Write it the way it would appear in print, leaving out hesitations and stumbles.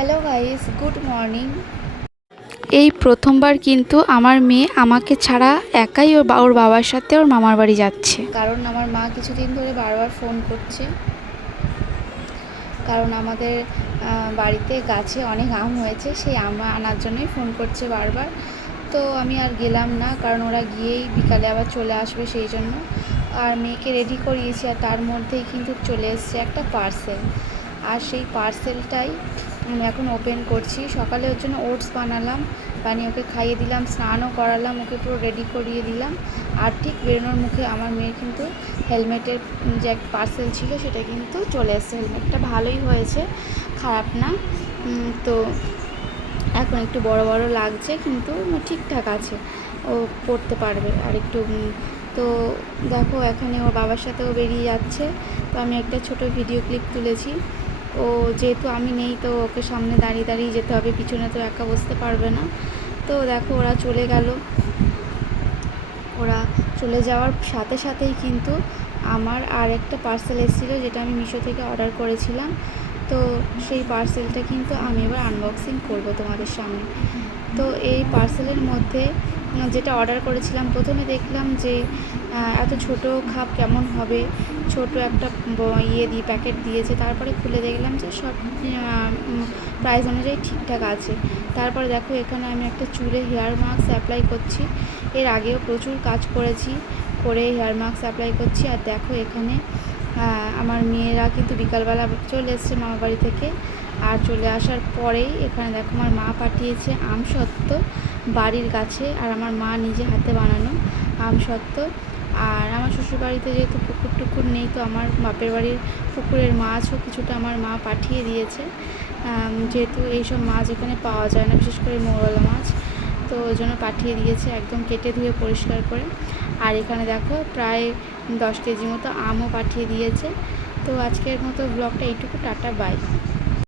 Hello guys, good morning. এই প্রথমবার কিন্তু আমার মেয়ে আমাকে ছাড়া একাই ওর বাবার সাথে ওর মামার বাড়ি যাচ্ছে। কারণ আমার মা কিছুদিন ধরে বারবার ফোন করছে, কারণ আমাদের বাড়িতে গাছে অনেক আম হয়েছে, সেই আম আনার জন্যই ফোন করছে বারবার। তো আমি আর গেলাম না, কারণ ওরা গিয়েই বিকালে আবার চলে আসবে, সেই জন্য। আর মেয়েকে রেডি করিয়েছি, আর তার মধ্যেই কিন্তু চলে এসছে একটা পার্সেল। আর সেই পার্সেলটাই আমি এখন ওপেন করছি। সকালে ওর জন্য ওটস বানালাম, বানিয়ে ওকে খাইয়ে দিলাম, স্নানও করালাম, ওকে পুরো রেডি করিয়ে দিলাম। আর ঠিক বেরোনোর মুখে আমার মেয়ের কিন্তু হেলমেটের যে এক পার্সেল ছিল সেটা কিন্তু চলে এসেছে। হেলমেটটা ভালোই হয়েছে, খারাপ না। তো এখন একটু বড় বড় লাগছে, কিন্তু ঠিকঠাক আছে, ও পড়তে পারবে। আর একটু তো দেখো, এখানে ওর বাবার সাথেও বেরিয়ে যাচ্ছে। তো আমি একটা ছোট ভিডিও ক্লিপ তুলেছি। ও যেহেতু আমি নেই, তো ওকে সামনে দাঁড়িয়ে দাঁড়িয়ে যেতে হবে, পিছনে তো একা বসতে পারবে না। তো দেখো, ওরা চলে গেল। ওরা চলে যাওয়ার সাথে সাথেই কিন্তু আমার আর একটা পার্সেল এসেছিলো, যেটা আমি মিশো থেকে অর্ডার করেছিলাম। তো সেই পার্সেলটা কিন্তু আমি এবার আনবক্সিং করব তোমাদের সামনে। তো এই পার্সেলের মধ্যে যেটা অর্ডার করেছিলাম, প্রথমে দেখলাম যে এত ছোট খাপ কেমন হবে, ছোট একটা প্যাকেট দিয়েছে। তারপরে খুলে দেখলাম যে সব প্রাইস অনুযায়ী ঠিকঠাক আছে। তারপরে দেখো, এখানে আমি একটা চুলে হেয়ার মাস্ক অ্যাপ্লাই করছি। এর আগেও প্রচুর কাজ করেছি, করে হেয়ার মাস্ক অ্যাপ্লাই করছি। আর দেখো, এখানে আমার মেয়েরা কিন্তু বিকালবেলা চলে এসছে মামা বাড়ি থেকে। আর চলে আসার পরেই এখানে দেখো, আমার মা পাঠিয়েছে আমসত্ত্ব বাড়ির গাছে, আর আমার মা নিজে হাতে বানানো আমসত্ত্ব। আর আমার শ্বশুরবাড়িতে যেহেতু পুকুর টুকুর নেই, তো আমার বাপের বাড়ির পুকুরের মাছও কিছুটা আমার মা পাঠিয়ে দিয়েছে, যেহেতু এইসব মাছ এখানে পাওয়া যায় না, বিশেষ করে মৌরলা মাছ। তো ওই জন্য পাঠিয়ে দিয়েছে, একদম কেটে ধুয়ে পরিষ্কার করে। আর এখানে দেখো, প্রায় 10 কেজি মতো আমও পাঠিয়ে দিয়েছে। তো আজকের মতো ব্লগটা এইটুকু, টাটা, বাই।